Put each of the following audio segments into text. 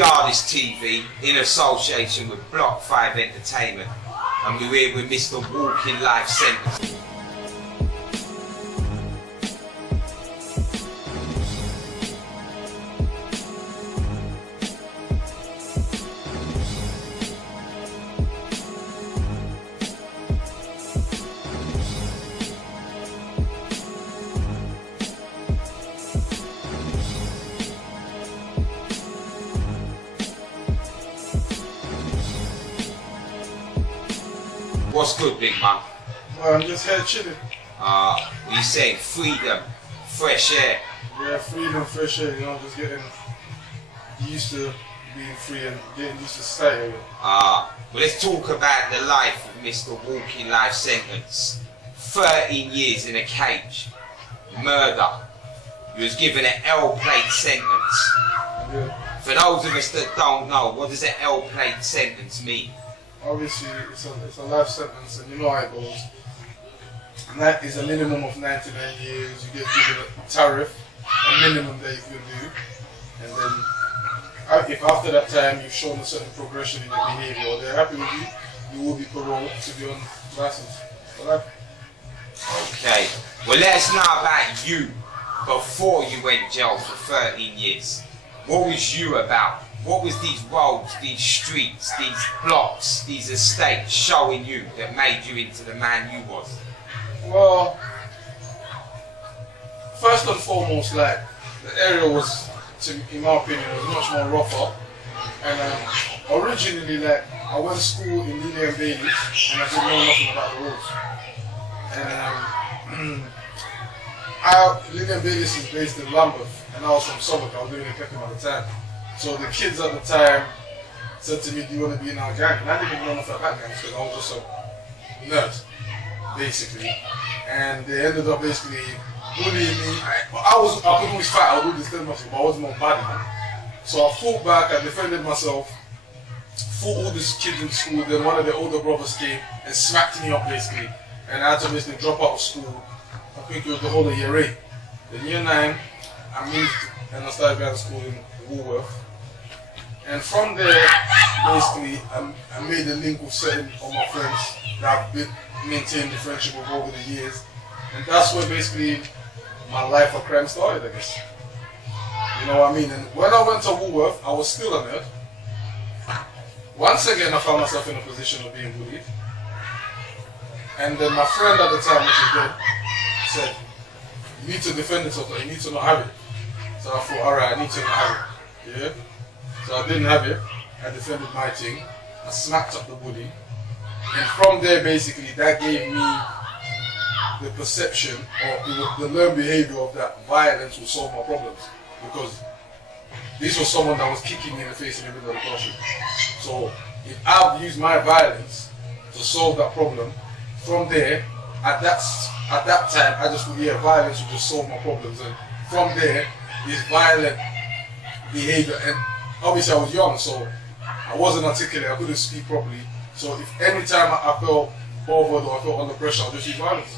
DARDEST TV in association with Block 5 Entertainment, and we're here with Mr. Walking Life Sentence. What's good, big man? Well, I'm just here chilling. You saying freedom, fresh air? Yeah, freedom, fresh air, you know, just getting used to being free and getting used to staying. Well, let's talk about the life of Mr. Walking Life Sentence. 13 years in a cage, murder. You was given an L-plate sentence. Yeah. For those of us that don't know, what does an L-plate sentence mean? Obviously, it's a life sentence, and you know how it goes. And that is a minimum of 99 years. You get given a tariff, a minimum that you can do. And then, if after that time you've shown a certain progression in your behavior, or they're happy with you, you will be paroled to be on license for life. Okay. Well, let us know about you before you went jail for 13 years. What was you about? What was these roads, these streets, these blocks, these estates showing you that made you into the man you was? Well, first and foremost, like, the area was, in my opinion, was much more rougher. And originally, like, I went to school in Lily and Bailey, and I didn't know nothing about the roads. And Lily and Bailey is based in Lambeth, and I was from Southwark. I was living in Peckham at the time. So the kids at the time said to me, "Do you want to be in our gang?" And I didn't even know nothing about gangs because I was just a nerd, basically. And they ended up basically bullying me. I couldn't always fight. I would defend myself, but I wasn't no bad man. So I fought back. I defended myself. Fought all these kids in school. Then one of the older brothers came and smacked me up basically, and I had to basically drop out of school. I think it was the whole of year 8. Then year 9, I moved and I started going to school in Woolworth. And from there, basically, I made a link with certain of my friends that I've maintained the friendship with over the years. And that's where basically my life of crime started, I guess. You know what I mean? And when I went to Woolworth, I was still a nerd. Once again, I found myself in a position of being bullied. And then my friend at the time, which is dead, said, "You need to defend yourself, you need to not have it." So I thought, alright, I need to not have it. Yeah? So I didn't have it. I defended my thing. I smacked up the bully. And from there, basically, that gave me the perception or the learned behavior of that violence will solve my problems. Because this was someone that was kicking me in the face in the middle of the classroom. So if I've used my violence to solve that problem, from there, at that time, I just thought, yeah, violence will just solve my problems. And from there, this violent behavior, and obviously I was young, so I wasn't articulate, I couldn't speak properly. So if any time I felt bothered or I felt under pressure, I would just use violence.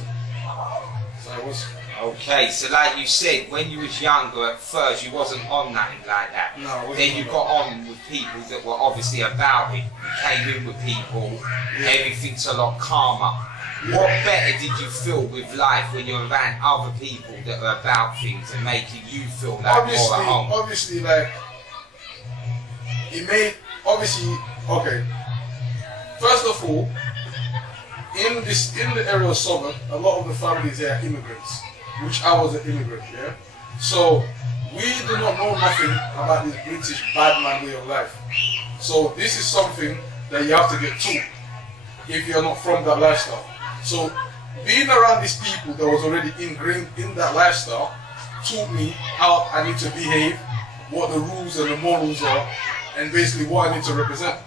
So I was. Okay, so like you said, when you was younger at first, you wasn't on nothing like that. No, I wasn't. Then you got on with people that were obviously about it. You came in with people, everything's a lot calmer. What better did you feel with life when you're around other people that are about things and making you feel like more at home? Obviously, like, it made, okay, first of all, in the area of Southwark, a lot of the families here are immigrants, which I was an immigrant, yeah? So, we do not know nothing about this British bad man way of life. So, this is something that you have to get taught if you're not from that lifestyle. So, being around these people that was already ingrained in that lifestyle taught me how I need to behave, what the rules and the morals are, and basically what I need to represent.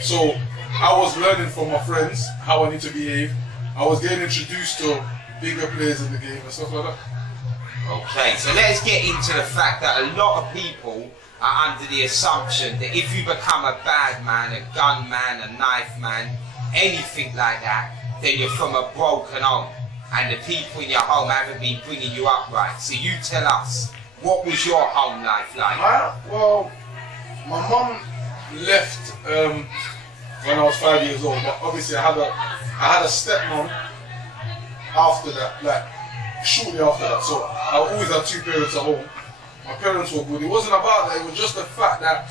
So, I was learning from my friends how I need to behave. I was getting introduced to bigger players in the game and stuff like that. Okay, so let's get into the fact that a lot of people are under the assumption that if you become a bad man, a gun man, a knife man, anything like that, then you're from a broken home and the people in your home haven't been bringing you up right. So you tell us, what was your home life like? Well, my mum left when I was 5 years old, but obviously I had a stepmom after that, like shortly after that. So I always had two parents at home. My parents were good. It wasn't about that. It was just the fact that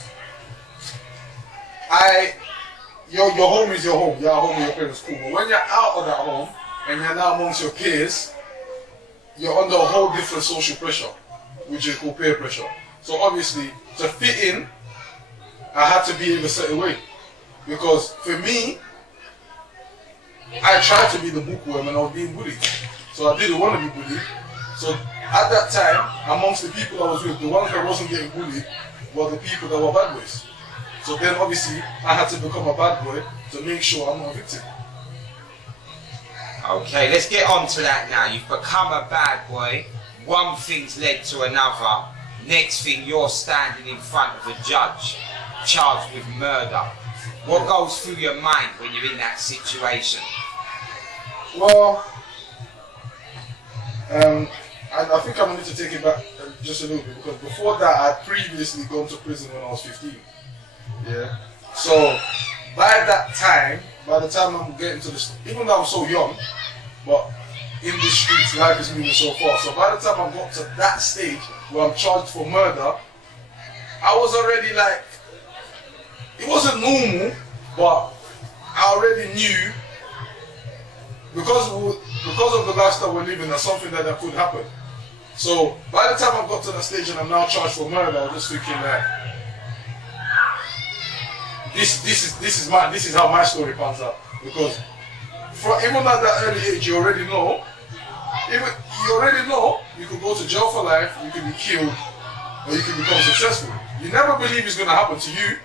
your home is your home. You're at home with your parents, cool. But when you're out of that home and you're now amongst your peers, you're under a whole different social pressure, which is called peer pressure. So obviously, to fit in, I had to behave a certain way. Because for me, I tried to be the bookworm and I was being bullied. So I didn't want to be bullied. So at that time, amongst the people I was with, the ones that wasn't getting bullied were the people that were bad boys. So then obviously, I had to become a bad boy to make sure I'm not a victim. Okay, let's get on to that now. You've become a bad boy. One thing's led to another. Next thing, you're standing in front of a judge, charged with murder. What goes through your mind when you're in that situation? Well, I think I'm going to take it back just a little bit, because before that, I'd previously gone to prison when I was 15. Yeah. So by the time I'm getting to this, even though I'm so young, but in the streets, life is moving so fast. So by the time I got to that stage where I'm charged for murder, I was already like, it wasn't normal, but I already knew because of the lifestyle we're living, that's something that could happen. So by the time I got to that stage and I'm now charged for murder, I was just thinking like, this is how my story pans out. Because even at that early age, you already know you could go to jail for life, you could be killed, or you could become successful. You never believe it's going to happen to you,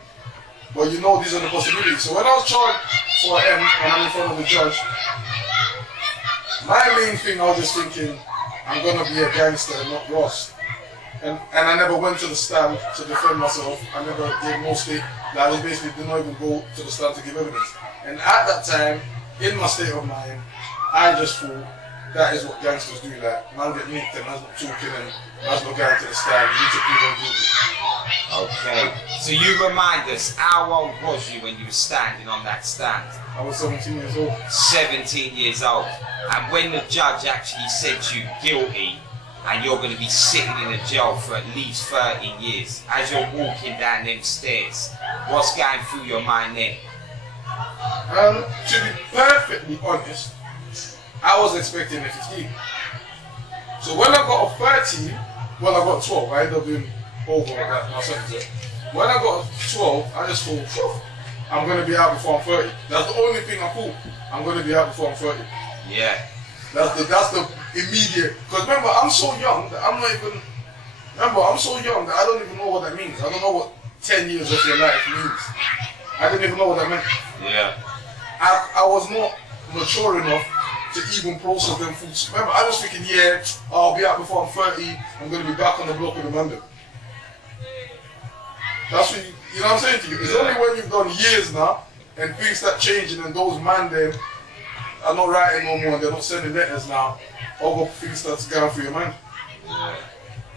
but you know these are the possibilities. So when I was charged for M and I'm in front of the judge, my main thing, I was just thinking, I'm going to be a gangster and not Ross. And I never went to the stand to defend myself. I never gave no state. I was basically did not even go to the stand to give evidence. And at that time, in my state of mind, I just thought that is what gangsters do. Like, man get nicked and man's not talking and man's not going to the stand. You need to prove them guilty. Okay. So you remind us, how old was you when you were standing on that stand? I was 17 years old. 17 years old. And when the judge actually said you guilty, and you're going to be sitting in a jail for at least 13 years, as you're walking down them stairs, what's going through your mind then? To be perfectly honest, I was expecting a 15. So when I got a 13, well, I got 12. I ended up doing over that my sentence. When I got 12, I just thought, phew, I'm going to be out before I'm 30. That's the only thing I thought. I'm going to be out before I'm 30. Yeah. That's the immediate. Because remember, I'm so young that I'm so young that I don't even know what that means. I don't know what 10 years of your life means. I didn't even know what that meant. Yeah. I was not mature enough to even process them thoughts. Remember, I was thinking, yeah, I'll be out before I'm 30. I'm going to be back on the block with Amanda. That's what you know what I'm saying to you. It's only when you've done years now and things start changing and those man then are not writing no more and they're not sending letters now, all the things start going through your mind. Yeah.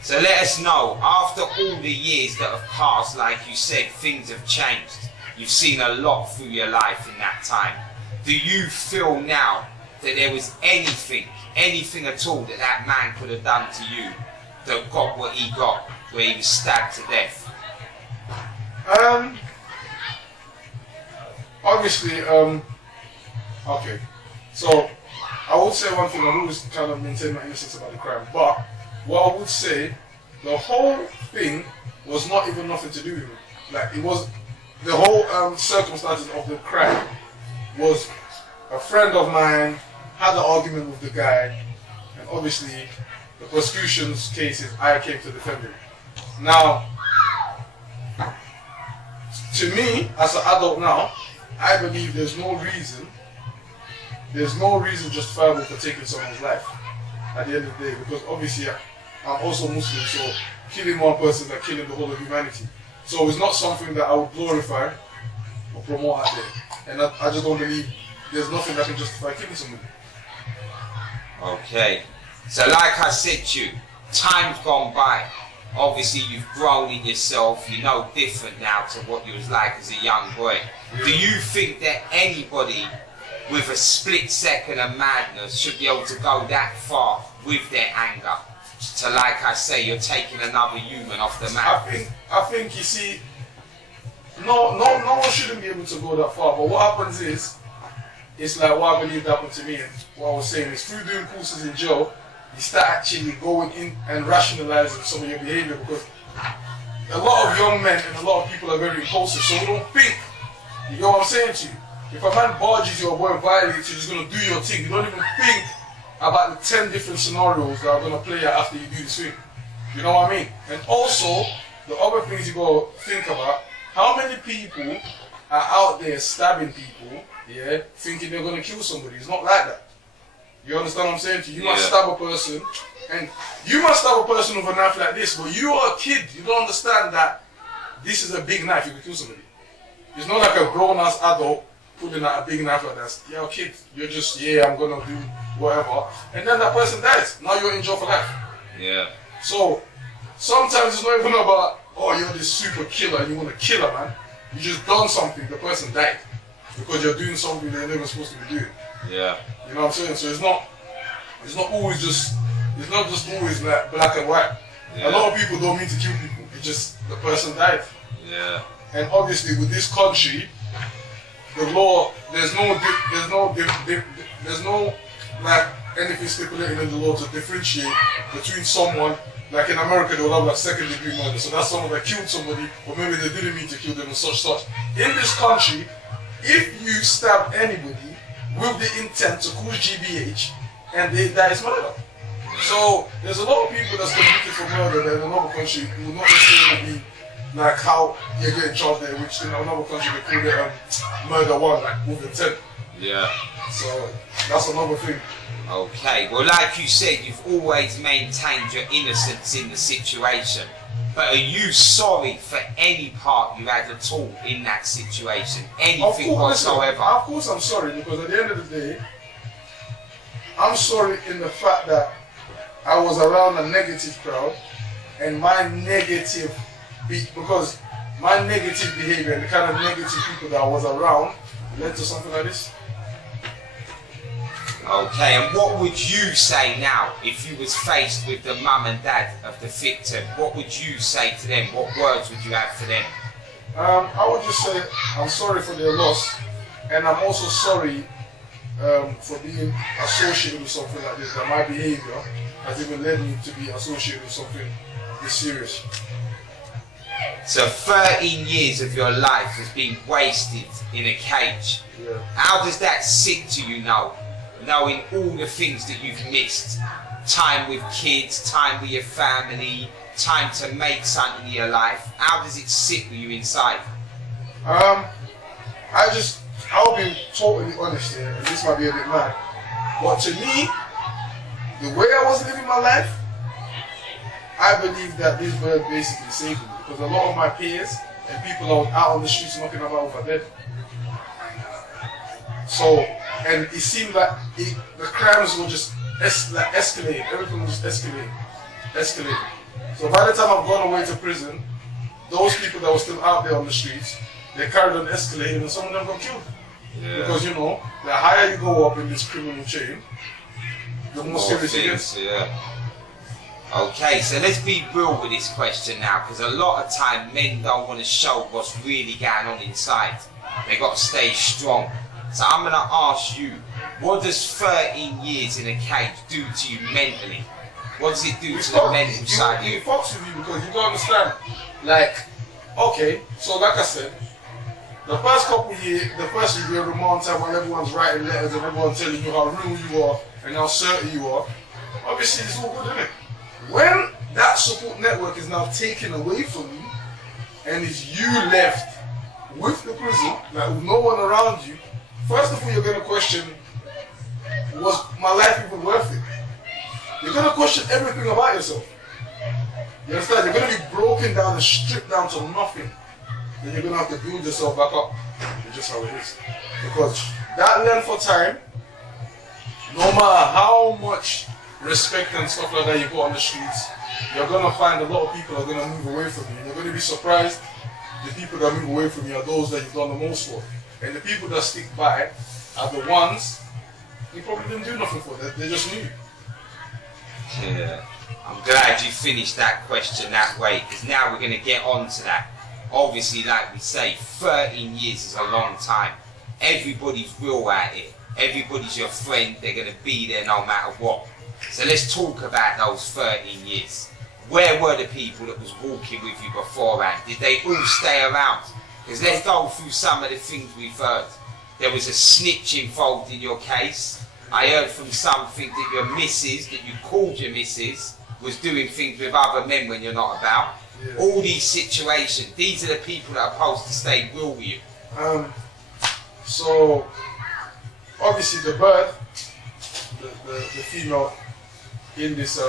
So let us know, after all the years that have passed, like you said, things have changed. You've seen a lot through your life in that time. Do you feel now that there was anything at all that man could have done to you that got what he got, where he was stabbed to death? Obviously, okay. So, I would say one thing, I've always kind of maintained my innocence about the crime, but what I would say, the whole thing was not even nothing to do with me. Like, it was, the whole circumstances of the crime was a friend of mine had an argument with the guy, and obviously, the prosecution's cases, I came to defend him. Now, to me, as an adult now, I believe there's no reason justifiable for taking someone's life at the end of the day, because obviously I'm also Muslim, so killing one person is like killing the whole of humanity. So it's not something that I would glorify or promote out there. And I just don't believe there's nothing that can justify killing somebody. Okay. So like I said to you, time's gone by. Obviously, you've grown in yourself. You know different now to what you was like as a young boy. Yeah. Do you think that anybody with a split second of madness should be able to go that far with their anger? To, like I say, you're taking another human off the map. I think you see, no one shouldn't be able to go that far. But what happens is, it's like what I believe happened to me. And what I was saying is, through doing courses in jail, you start actually going in and rationalizing some of your behavior, because a lot of young men and a lot of people are very impulsive, so we don't think. You know what I'm saying to you? If a man barges you or boy violates you, you're just gonna do your thing. You don't even think about the 10 different scenarios that are gonna play out after you do this thing. You know what I mean? And also, the other things you gotta think about, how many people are out there stabbing people, yeah, thinking they're gonna kill somebody? It's not like that. You understand what I'm saying to you? You might stab a person, and you might stab a person with a knife like this, but you are a kid. You don't understand that this is a big knife, you can kill somebody. It's not like a grown-ass adult pulling out a big knife like that. You're a kid. You're just, I'm gonna do whatever. And then that person dies. Now you're in jail for life. Yeah. So, sometimes it's not even about, oh, you're this super killer and you want to kill a man. You just done something, the person died. Because you're doing something they're never supposed to be doing. Yeah. You know what I'm saying? So it's not always just always like black and white. Yeah. A lot of people don't mean to kill people. It's just the person died. Yeah. And obviously with this country, the law, there's no like anything stipulated in the law to differentiate between someone, like in America they will have like second degree murder. So that's someone that killed somebody, or maybe they didn't mean to kill them and such. In this country, if you stab anybody with the intent to cause GBH and they die, it's murder. So there's a lot of people that's convicted for murder that in another country will not necessarily be like how you're getting charged there, which in another country they call it murder one, like with intent. Yeah. So that's another thing. Okay, well, like you said, you've always maintained your innocence in the situation. But are you sorry for any part you had at all in that situation? Anything whatsoever? Of course I'm sorry, because at the end of the day, I'm sorry in the fact that I was around a negative crowd, and my negative behavior and the kind of negative people that I was around led to something like this. Okay, and what would you say now if you was faced with the mum and dad of the victim? What would you say to them? What words would you have for them? I would just say I'm sorry for their loss, and I'm also sorry for being associated with something like this, that my behavior has even led me to be associated with something this serious. So 13 years of your life has been wasted in a cage. Yeah. How does that sit to you now, knowing all the things that you've missed? Time with kids, time with your family, time to make something of your life. How does it sit with you inside? I'll be totally honest here, and this might be a bit mad, but to me, the way I was living my life, I believe that this bird basically saved me, because a lot of my peers and people that were out on the streets knocking about were dead. So, and it seemed like the crimes were just escalating. Everything was just escalating. So by the time I've gone away to prison, those people that were still out there on the streets, they carried on escalating, and some of them got killed. Yeah. Because the higher you go up in this criminal chain, the more serious it gets. Yeah. Okay, so let's be real with this question now, because a lot of time men don't want to show what's really going on inside. They got to stay strong. So I'm going to ask you, what does 13 years in a cage do to you mentally? What does it do to the mental side of you? It fucks with you, because you don't understand. Like, okay, so like I said, the first year, you're remand time when everyone's writing letters and everyone's telling you how real you are and how certain you are. Obviously, it's all good, isn't it? When that support network is now taken away from you, and it's you left with the prison, like with no one around you, first of all, you're going to question, was my life even worth it? You're going to question everything about yourself. You understand? You're going to be broken down and stripped down to nothing. Then you're going to have to build yourself back up. It's just how it is. Because that length of time, no matter how much respect and stuff like that you put on the streets, you're gonna find a lot of people are gonna move away from you. And you're gonna be surprised the people that move away from you are those that you've done the most for. And the people that stick by are the ones you probably didn't do nothing for. They just knew. Yeah. I'm glad you finished that question that way, because now we're going to get on to that. Obviously, like we say, 13 years is a long time. Everybody's real out here. Everybody's your friend. They're going to be there no matter what. So let's talk about those 13 years. Where were the people that was walking with you beforehand? Did they all stay around? Because let's go through some of the things we've heard. There was a snitch involved in your case. I heard from something that your missus, that you called your missus, was doing things with other men when you're not about. Yeah. All these situations, these are the people that are supposed to stay real with you. So obviously the bird, the female in this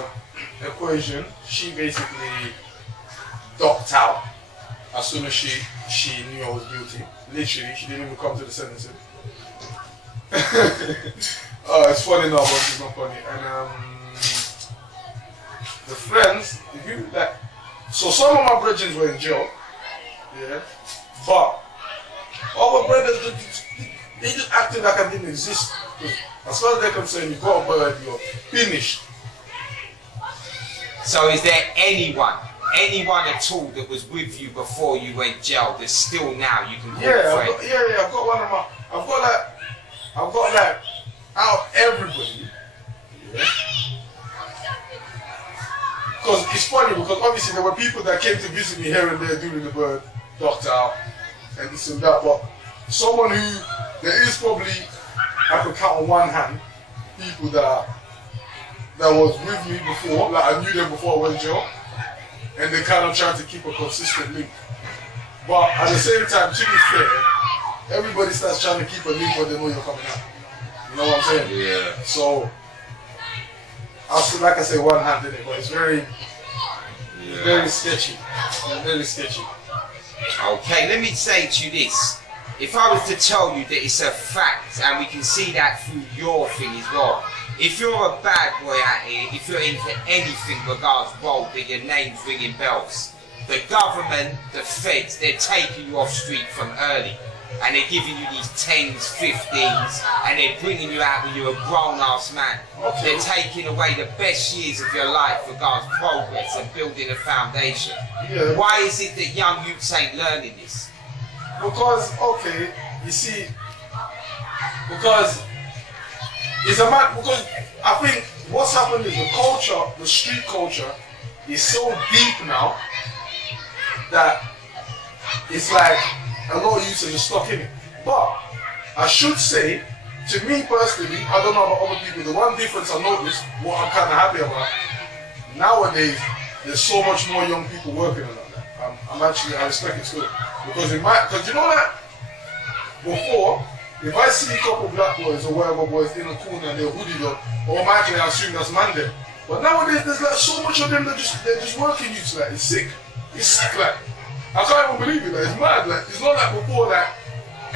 equation, she basically docked out as soon as she knew I was guilty. Literally, she didn't even come to the sentencing. It's funny now, but it's not funny. And the friends, if you like, so some of my brethren were in jail, yeah, but our brothers, they just acted like I didn't exist. As far as they're concerned, you got a bird, you're finished. So is there anyone at all that was with you before you went jail that's still now you can call a friend? I've got one of my, I've got like, out of everybody, yeah. Because it's funny, because obviously there were people that came to visit me here and there doing the bird, doctor out, and this and that, but someone who, there is probably, I could count on one hand, people that was with me before, like I knew them before I went jail, and they kind of tried to keep a consistent link. But at the same time, to be fair, everybody starts trying to keep a link when they know you're coming out. You know what I'm saying? Yeah. So, I'll still, like I say, one hand in it, but it's very sketchy. It's very sketchy. Okay, let me say to you this. If I was to tell you that it's a fact, and we can see that through your thing as well, if you're a bad boy out here, if you're into anything regards road, that your name's ringing bells, the government, the feds, they're taking you off street from early. And they're giving you these 10s, 15s, and they're bringing you out when you're a grown-ass man. Okay. They're taking away the best years of your life regards progress and building a foundation. Yeah. Why is it that young youths ain't learning this? Because, okay, you see, because it's a man, because I think what's happened is the culture, the street culture, is so deep now that it's like a lot of youths are just stuck in it. But I should say, to me personally, I don't know about other people, the one difference I noticed, what I'm kind of happy about, nowadays, there's so much more young people working on that. I respect it still. Because you know that, before, if I see a couple black boys or whatever boys in the corner and they're hoodied up, automatically I assume that's man them. But nowadays, there's like so much of them that they're just working youths, like, it's sick. It's sick, like. I can't even believe it, like, it's mad, like, it's not like before that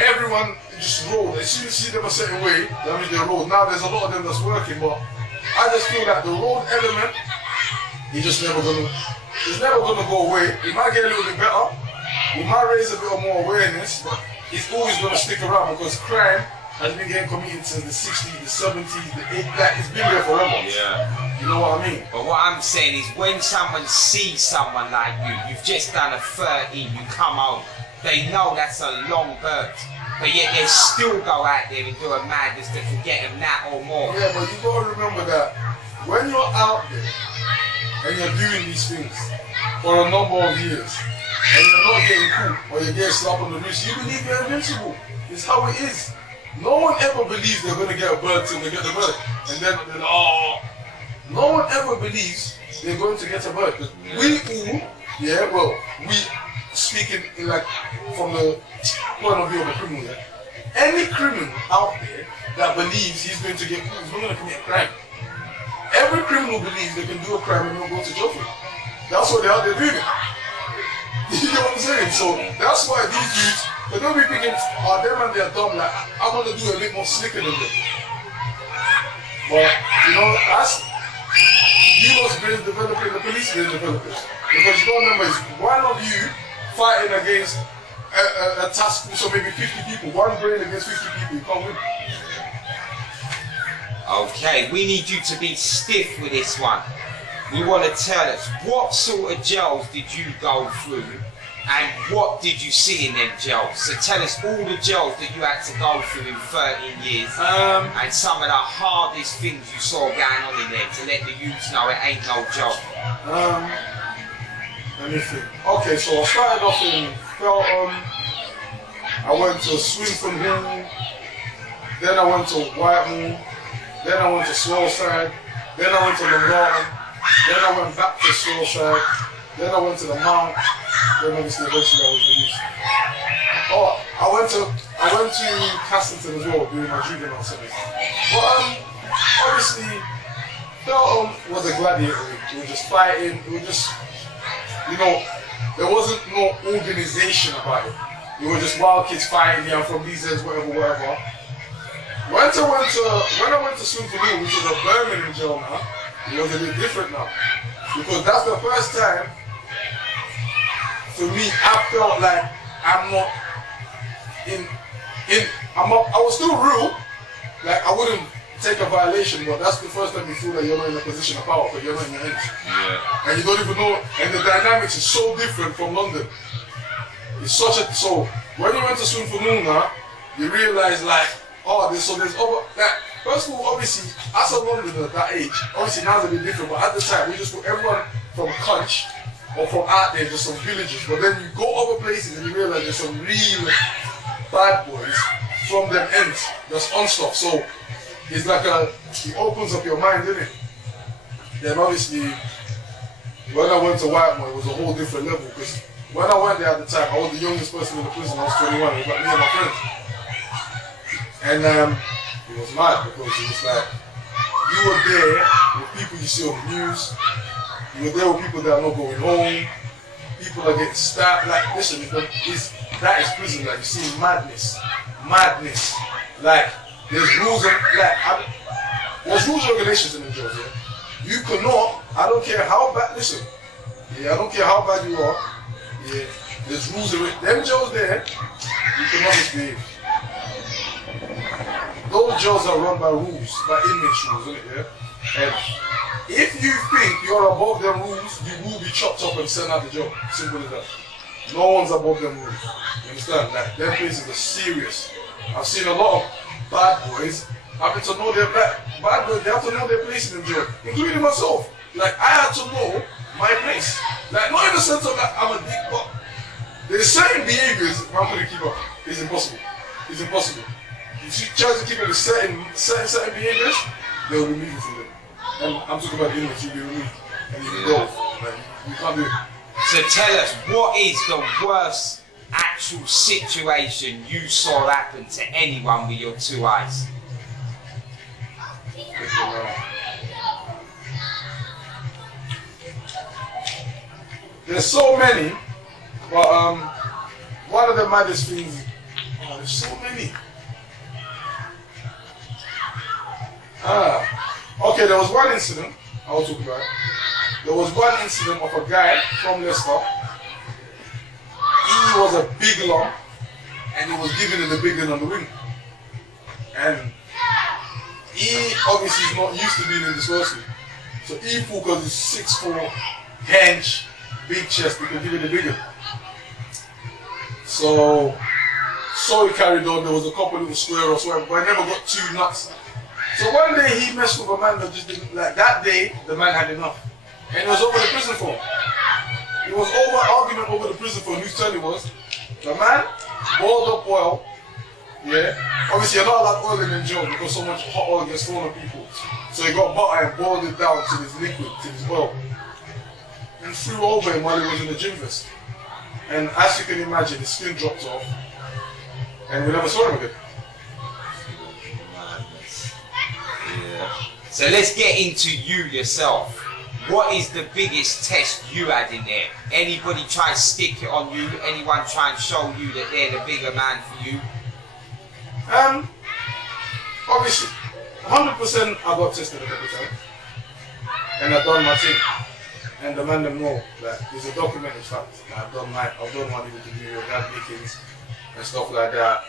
everyone just rolled. As soon as you see them a certain way, that means they rolled. Now there's a lot of them that's working, but I just feel like the road element, it's never gonna go away. It might get a little bit better, we might raise a bit more awareness, but it's always gonna stick around because crime has been getting committed since the 60s, the 70s, the 80s, like, it's been there forever. Yeah. You know what I mean? But what I'm saying is when someone sees someone like you've just done a 13, you come home, they know that's a long bird. But yet they still go out there and do a madness that can get them that or more. Yeah, but you gotta remember that when you're out there and you're doing these things for a number of years and you're not getting caught or you're getting slapped on the wrist, you believe you're invincible. It's how it is. No one ever believes they're gonna get a bird till they get the bird. And then no one ever believes they're going to get a bird. We all, we speaking in like from the point of view of a criminal, yeah? Any criminal out there that believes he's going to get caught is not going to commit a crime. Every criminal believes they can do a crime and not go to jail for it. That's what they're out there doing it. You know what I'm saying? So that's why these dudes, they don't be thinking, oh, them and they're dumb, like, I'm going to do a bit more slicker than them. But, you know, you must developing, the police didn't develop it. Because you gotta remember, it's one of you fighting against a task force of maybe 50 people. One brain against 50 people, you can't win. Okay, we need you to be stiff with this one. We want to tell us, what sort of jails did you go through and what did you see in them jails? So tell us all the jails that you had to go through in 13 years and some of the hardest things you saw going on in there to let the youths know it ain't no job. Let me think. Okay, so I started off in Felton. I went to Swinton, then I went to Whitemore, then I went to Swellside, then I went to Longgarten, then I went back to Swellside, then I went to the Mount, then obviously eventually I was released. Oh, I went to Castleton as well during my juvenile sentence. But obviously Felton was a gladiator. We were just fighting, it was just, you know, there wasn't no organization about it. We were just wild kids fighting, yeah, from these ends, whatever. When I went to Swinton, which is a Birmingham jail now, it was a bit different now. Because that's the first time, for me, I felt like I'm not I was still real, like I wouldn't take a violation, but that's the first time you feel like you're not in a position of power, but you're not in your ends. Yeah. And you don't even know, and the dynamics is so different from London. It's such a, so when you went to Swinton now, you realize like, oh, there's over, like, first of all, obviously, as a Londoner at that age, obviously now it's a bit different, but at the time, we just put everyone from Cunch, or from out there, just some villages, but then you go other places and you realize there's some real bad boys from them ends, that's on stuff, so it's like it opens up your mind, doesn't it? Then obviously, when I went to Whitemore, it was a whole different level, because when I went there at the time, I was the youngest person in the prison, I was 21, it was like me and my friends. And it was mad because it was like, you were there with people you see on the news, you were there with people that are not going home, people are getting stabbed, like listen, that is prison, like you see madness, like there's rules and there's rules and regulations in the jails, yeah? You cannot, I don't care how bad, listen, yeah, I don't care how bad you are, yeah, there's rules and them jails there, you cannot misbehave. Those jails are run by rules, by inmates rules, isn't it, yeah? And if you think you're above them rules, you will be chopped up and sent out the jail. Simple as that. No one's above them rules. You understand? Like, them places are serious. I've seen a lot of bad boys having to know their bad boys, they have to know their place in the jail, including myself. Like, I had to know my place. Like, not in the sense of that I'm a dick, but there's certain behaviors I'm going to keep up. It's impossible. It's impossible. If you try to keep up with certain behaviors, they'll remove you from them. And I'm talking about the inmates, you'll be removed. And you'll be go. Like, you can't do it. So tell us, what is the worst actual situation you saw happen to anyone with your two eyes? There's so many, but one of the maddest things, there's so many. Okay, there was one incident I will talk about. There was one incident of a guy from Leicester. He was a big lump and he was giving it the big one on the wing. And he obviously is not used to being in this wrestling. So he thought because he's 6'4", hench, big chest, he could give it the bigger. So he carried on. There was a couple little square or so, but I never got too nuts. So one day he messed with a man that just didn't, like that day, the man had enough. And it was over the prison phone. It was over argument over the prison phone, whose turn it was. The man boiled up oil, yeah. Obviously you're not allowed oil in the jail because so much hot oil gets thrown on people. So he got butter and boiled it down to this liquid, to this oil. And threw over him while he was in the gym vest. And as you can imagine, his skin dropped off. And we never saw him again. So let's get into you yourself. What is the biggest test you had in there? Anybody try and stick it on you? Anyone try and show you that they're the bigger man for you? Obviously, 100% I got tested a couple times. and I done my thing. And the man them know, like, it's a documented fact. Like, I've done what I needed to do with dad makings and stuff like that.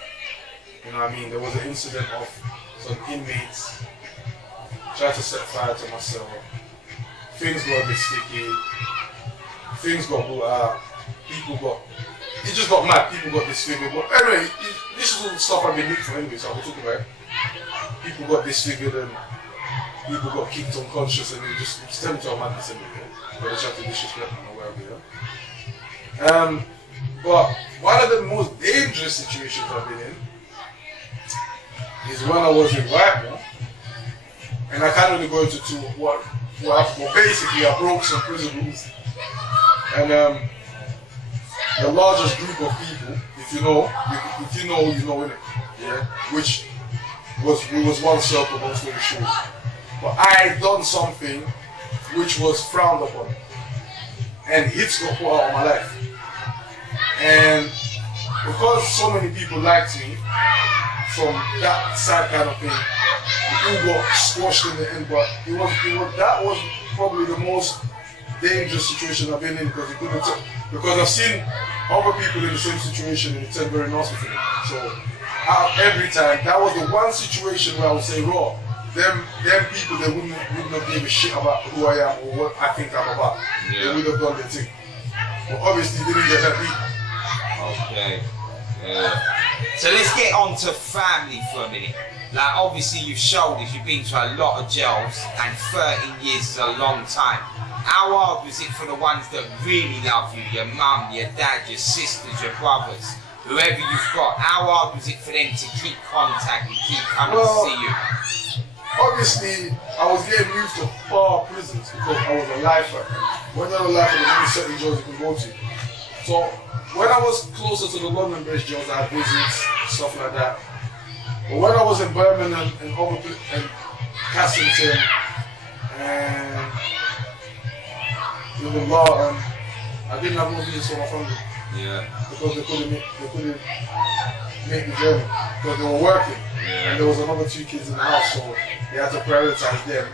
You know what I mean? There was an incident of some inmates tried to set fire to my cell. Things got a bit sticky. Things got brought out. It just got mad. People got disfigured. But anyway, this is all stuff I've been looking for anyway, so I'll talk about it. People got disfigured and people got kicked unconscious, and it's turned into a madness anyway. But they tried to disrespect me or whatever, yeah. But one of the most dangerous situations I've been in is when I was in Road&More, and I can't really go into what happened, but basically I broke some prison rules, and the largest group of people, if you know, innit? Yeah. Which was one circle, long story short. But I done something which was frowned upon, and hits got put out of my life. And because so many people liked me from that side kind of thing, it all got squashed in the end. But that was probably the most dangerous situation I've been in, because because I've seen other people in the same situation and it turned very nasty for me. So every time, that was the one situation where I would say, raw, them people, they wouldn't have given a shit about who I am or what I think I'm about. Yeah. They would have done their thing. But obviously they didn't get that deep. Okay. Yeah. So let's get on to family for a minute. Like, obviously you've showed us you've been to a lot of jails, and 13 years is a long time. How hard was it for the ones that really love you, your mum, your dad, your sisters, your brothers, whoever you've got? How hard was it for them to keep contact and keep coming to see you? Obviously, I was getting moved to far prisons because I was a lifer. When you're a lifer, there's only certain jails you can go to. So when I was closer to the London-based jails, I had visits, stuff like that. But when I was in Birmingham and Cassington and even Barton, I didn't have no visits for my family. Yeah. Because they couldn't make the journey because they were working. Yeah. And there was another 2 kids in the house, so they had to prioritize them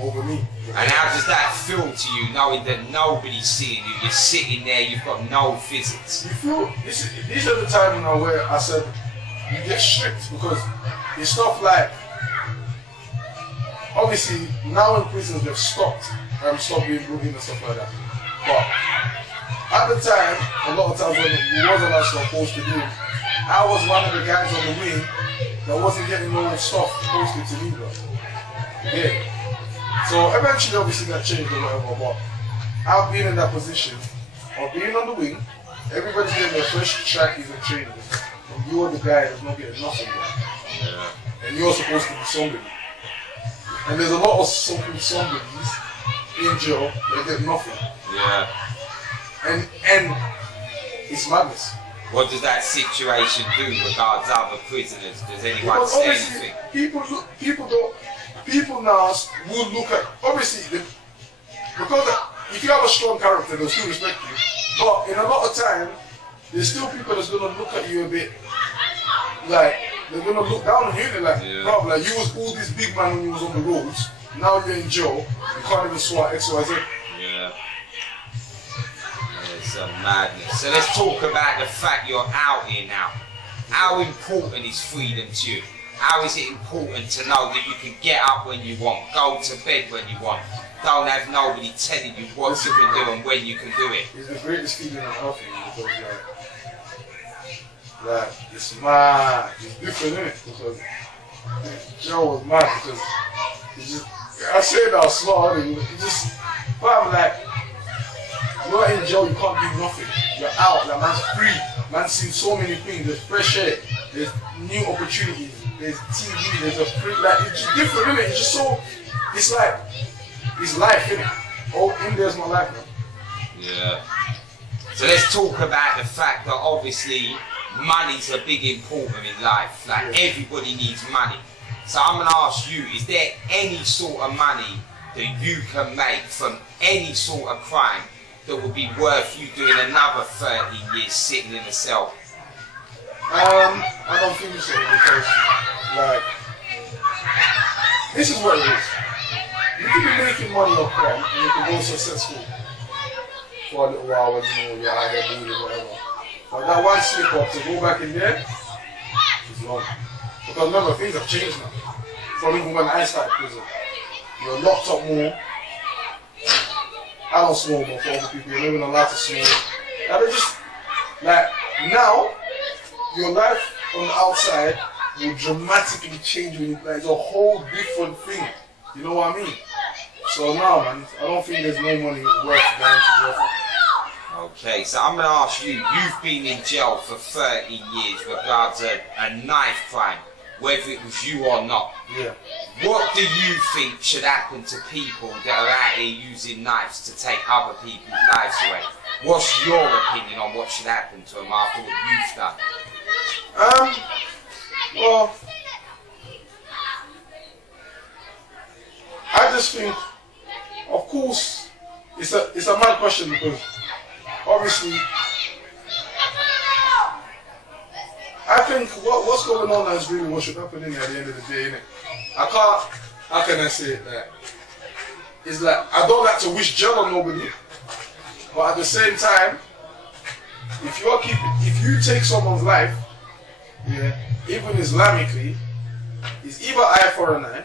over me. And how does that feel to you, knowing that nobody's seeing you? You're sitting there, you've got no visits. You feel, these are the times now where I said, you get strict, because it's stuff like, obviously now in prisons they've stopped being bullied and stuff like that. But at the time, a lot of times when it wasn't like stuff posted in, I was one of the guys on the wing that wasn't getting no stuff posted to me, bro. Yeah. So eventually, obviously, that changed or whatever. But I've been in that position of being on the wing. Everybody's getting their first trackies and training, and you're the guy that's not getting nothing, bro. Yeah. And you're supposed to be somebody. And there's a lot of so-called somebodies in jail that get nothing. Yeah. And it's madness. What does that situation do regards other prisoners? Does anyone say anything? People now will look at, obviously, because if you have a strong character, they'll still respect you. But in a lot of time, there's still people that's gonna look at you a bit like, they're gonna look down on you. They're like, bro, like, you was all this big man when you was on the roads. Now you're in jail. You can't even swat X, Y, Z. Yeah. It's a madness. So let's talk about the fact you're out here now. How important is freedom to you? How is it important to know that you can get up when you want, go to bed when you want, don't have nobody telling you what you can do and when you can do it? It's the greatest feeling on earth, because like, it's mad. It's different, isn't it? Because jail was mad, because it's just, I say that smart, but I'm like, you're in jail, you can't do nothing. You're out, like, man's free. Man's seen so many things. There's fresh air, there's new opportunities, there's TV, there's a free, like, it's just different, isn't it? It's just so, it's like, it's life, isn't it? Oh, in there's my life, man. Yeah. So let's talk about the fact that obviously money's a big important in life. Like, everybody needs money. So I'm going to ask you, is there any sort of money that you can make from any sort of crime that would be worth you doing another 13 years sitting in a cell? I don't think so, because, like, this is what it is. You can be making money off crime and you can go successful for a little while when you know you're out there doing whatever. But that one slip up to go back in there is long. Because remember, things have changed now. From even when I started prison. You're locked up more. I don't smoke more for other people. You're not even allowed to smoke. And they just, like, now, your life on the outside will dramatically change when you, like, it's a whole different thing. You know what I mean? So now, man, I don't think there's no money worth going to jail for. Okay, so I'm going to ask you, you've been in jail for 13 years regards a knife crime, whether it was you or not. Yeah. What do you think should happen to people that are out here using knives to take other people's lives away? What's your opinion on what should happen to them after what you've done? Well, I just think, of course, it's a mad question because obviously, I think what's going on is really what should happen in at the end of the day, innit? How can I say it like? It's like, I don't like to wish jail on nobody, but at the same time, if you take someone's life, yeah, even Islamically, it's either eye for an eye,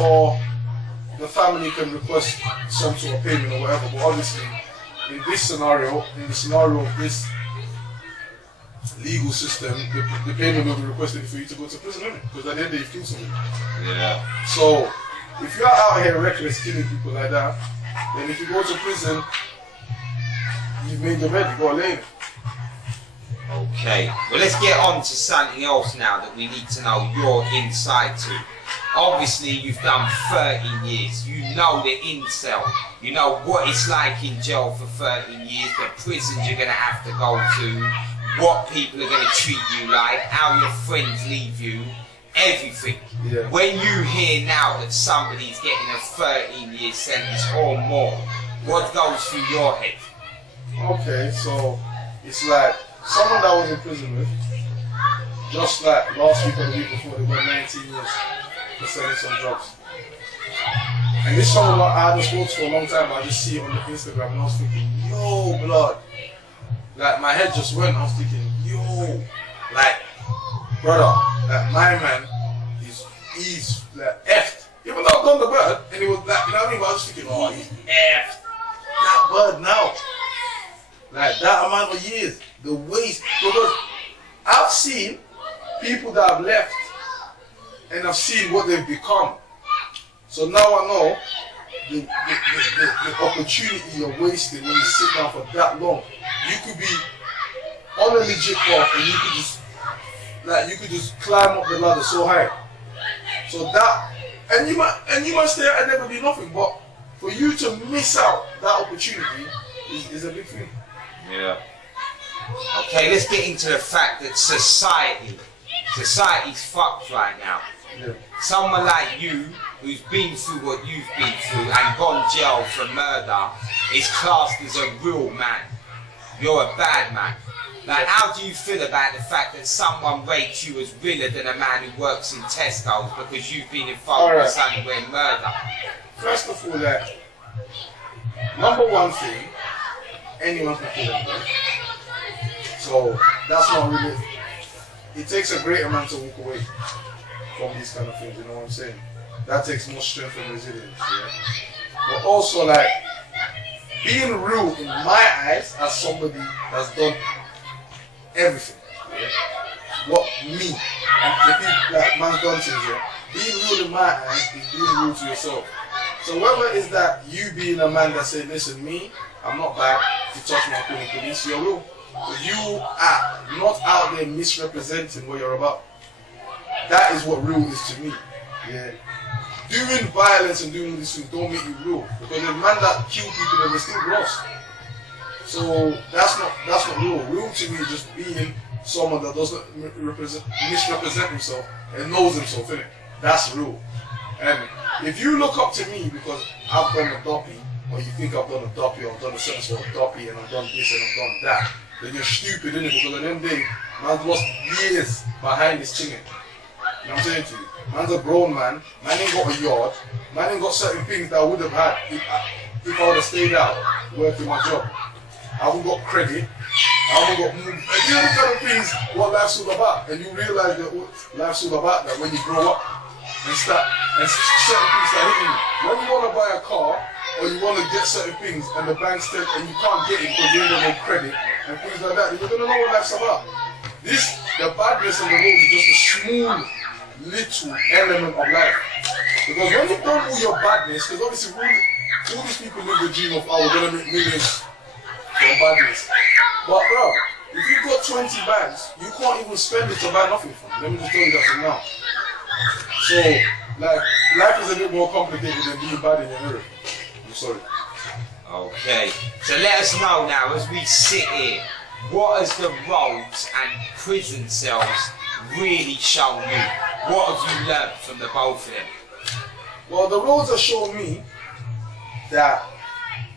or the family can request some sort of payment or whatever, but obviously, in the scenario of this legal system, the payment will be requested for you to go to prison, innit? Because at the end of the day, you kill someone. Yeah. So, if you're out here reckless killing people like that, then if you go to prison, you've made your bed, you got to lay in it. Okay, well let's get on to something else now that we need to know your insight to. Obviously you've done 13 years, you know the in-cell, you know what it's like in jail for 13 years, the prisons you're going to have to go to, what people are going to treat you like, how your friends leave you, everything. Yeah. When you hear now that somebody's getting a 13-year sentence or more, what goes through your head? Okay, so it's like someone that was in prison with, just like last week or the week before, they got 19 years for selling some drugs. And this someone that I hadn't spoken to for a long time, but I just see it on the Instagram and I was thinking, yo, blood. Like my head just went, I was thinking, yo, like, brother, like my man, he's like effed. Even though I've done the bird, and he was like, you know what I mean? But I was thinking, oh, he's effed. That bird now. Like that amount of years, the waste. Because I've seen people that have left and I've seen what they've become. So now I know the opportunity you're wasting when you sit down for that long. You could be on a legit path and you could just climb up the ladder so high. So that, and you might stay out and never be nothing, but for you to miss out that opportunity is a big thing. Yeah. Okay, let's get into the fact that society's fucked right now. Yeah. Someone like you, who's been through what you've been through and gone jail for murder, is classed as a real man. You're a bad man. Like, how do you feel about the fact that someone rates you as realer than a man who works in Tesco's because you've been involved in something where murder? First of all, that number one thing, anyone can kill anybody. So that's not really. It takes a great amount to walk away from these kind of things. You know what I'm saying? That takes more strength and resilience. Yeah? But also, like, being real in my eyes as somebody that's done everything. Yeah? What me and the people like man's done things. Yeah? Being real in my eyes is being real to yourself. So whether it's that you being a man that say, listen, me, I'm not bad. If you touch me, I'll call the police. You're real. So you are not out there misrepresenting what you're about. That is what real is to me. Yeah. Doing violence and doing these things don't make you real. Because the man that kill people, they're still gross. So that's not real. Real to me is just being someone that doesn't misrepresent himself and knows himself, innit? That's real. And if you look up to me because I've done a doppy, or you think I've done a doppy, or I've done a certain sort of doppy, and I've done this and I've done that, then you're stupid, innit? Because at the end of the day, man's lost years behind his thing. You know what I'm saying to you? Man's a grown man. Man ain't got a yard. Man ain't got certain things that I would have had if I would have stayed out working my job. I haven't got credit. I haven't got moved. And you know the kind of things what life's all about. And you realise that life's all about that when you grow up and certain things start hitting you. When you want to buy a car or you want to get certain things and the bank's dead and you can't get it because you ain't got no credit and things like that, you're gonna know what life's about. The badness and the road is just a small little element of life. Because when you've done all your badness, because obviously all these people live the dream of, oh, we're gonna make millions from badness. But bro, if you've got 20 bags, you can't even spend it to buy nothing from. Let me just tell you that from now. So, like, life is a bit more complicated than being bad in your mirror. I'm sorry. Okay, so let us know now as we sit here, what has the roads and prison cells really shown you? What have you learned from the both of them? Well, the roads have shown me that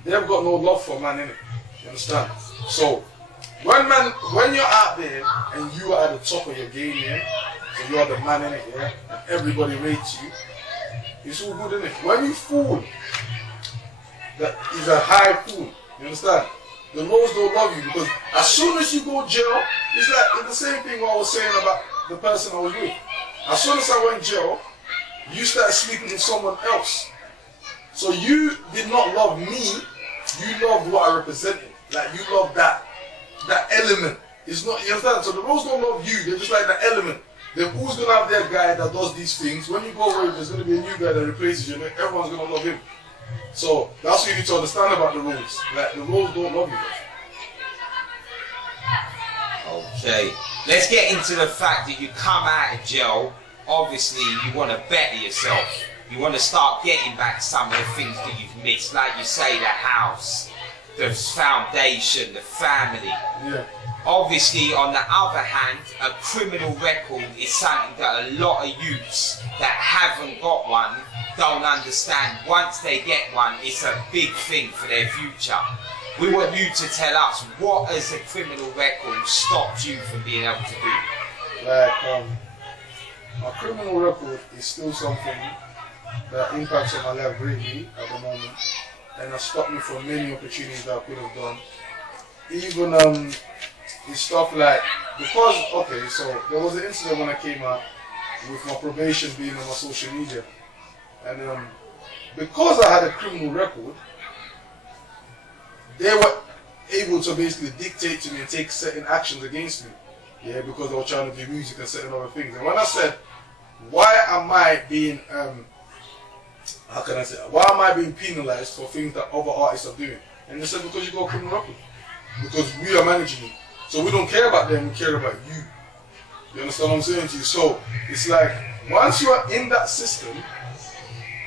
they've got no love for man in it. You understand? So when you're out there and you are at the top of your game, yeah, so you're the man in it, yeah, and everybody rates you, it's all good, innit? When you fool, that is a high fool. You understand? The roads don't love you because as soon as you go jail, it's the same thing what I was saying about the person I was with. As soon as I went jail, you started sleeping with someone else. So you did not love me, you loved what I represented. Like you love that element. It's not, you understand? So the roads don't love you, they're just like the element. They're always gonna have their guy that does these things. When you go away, there's gonna be a new guy that replaces you, and everyone's gonna love him. So that's what you need to understand about the roads. Like the roads don't love you guys. Okay, let's get into the fact that you come out of jail. Obviously, you want to better yourself. You want to start getting back some of the things that you've missed. Like you say, the house, the foundation, the family. Yeah. Obviously, on the other hand, a criminal record is something that a lot of youths that haven't got one don't understand. Once they get one, it's a big thing for their future. We want you to tell us, what has a criminal record stopped you from being able to do? Like, my criminal record is still something that impacts on my life greatly at the moment, and has stopped me from many opportunities that I could have done. Even it's stuff like, because, okay, so there was an incident when I came out with my probation being on my social media, and because I had a criminal record, they were able to basically dictate to me and take certain actions against me, yeah, because I was trying to do music and certain other things. And when I said, why am I being, how can I say, why am I being penalized for things that other artists are doing? And they said, because you got a criminal record, because we are managing you. So we don't care about them, we care about you. You understand what I'm saying to you? So it's like, once you are in that system,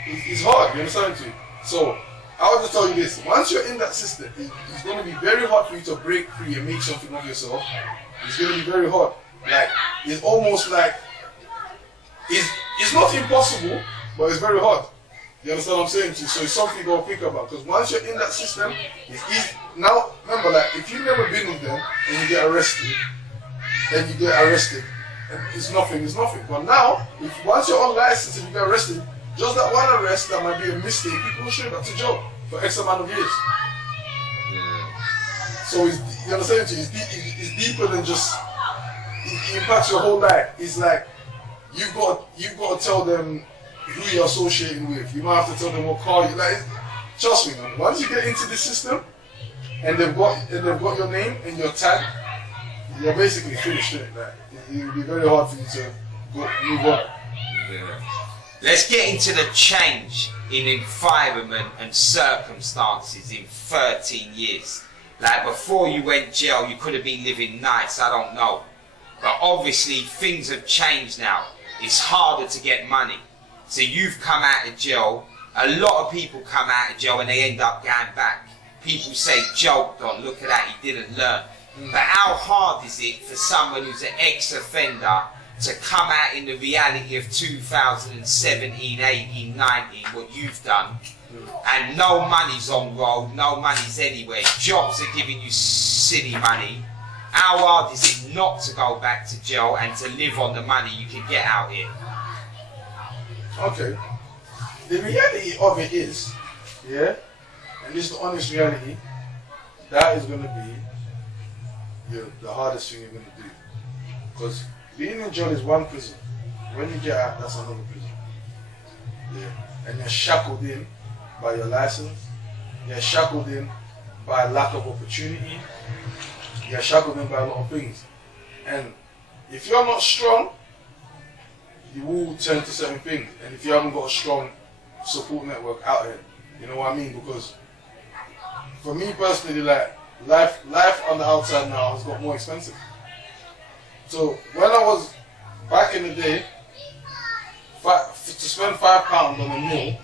it's hard, you understand what I'm saying? So I'll just tell you this, once you're in that system, it's going to be very hard for you to break free and make something of yourself. It's going to be very hard. Like, it's almost like, it's not impossible, but it's very hard. You understand what I'm saying to you? So it's something you got to think about, because once you're in that system, it's easy. Now, remember, like, if you've never been with them and you get arrested, and it's nothing. But now, once you're on license and you get arrested, just that one arrest that might be a mistake, people will show you back to jail for X amount of years. Yeah. So you understand? It's deeper than just, it impacts your whole life. It's like, you've got to tell them who you're associating with. You might have to tell them what car you like. Trust me, man. Once you get into the system and they've got your name and your tag, you're basically finished. Like, it will be very hard for you to move on. Yeah. Let's get into the change in environment and circumstances in 13 years. Like, before you went jail, you could have been living nice, I don't know. But obviously, things have changed now. It's harder to get money. So you've come out of jail. A lot of people come out of jail and they end up going back. People say, joked on, look at that, he didn't learn. But how hard is it for someone who's an ex-offender to come out in the reality of 2017, 18, 19, what you've done, and no money's on road, no money's anywhere, jobs are giving you silly money? How hard is it not to go back to jail and to live on the money you can get out here? Okay. The reality of it is, yeah, and this is the honest reality, that is going to be the hardest thing you're going to do. Because being in jail is one prison. When you get out, that's another prison. Yeah. And you're shackled in by your license. You're shackled in by lack of opportunity. You're shackled in by a lot of things. And if you're not strong, you will turn to certain things. And if you haven't got a strong support network out here, you know what I mean? Because for me personally, like life on the outside now has got more expensive. So when I was back in the day, to spend £5 on a meal,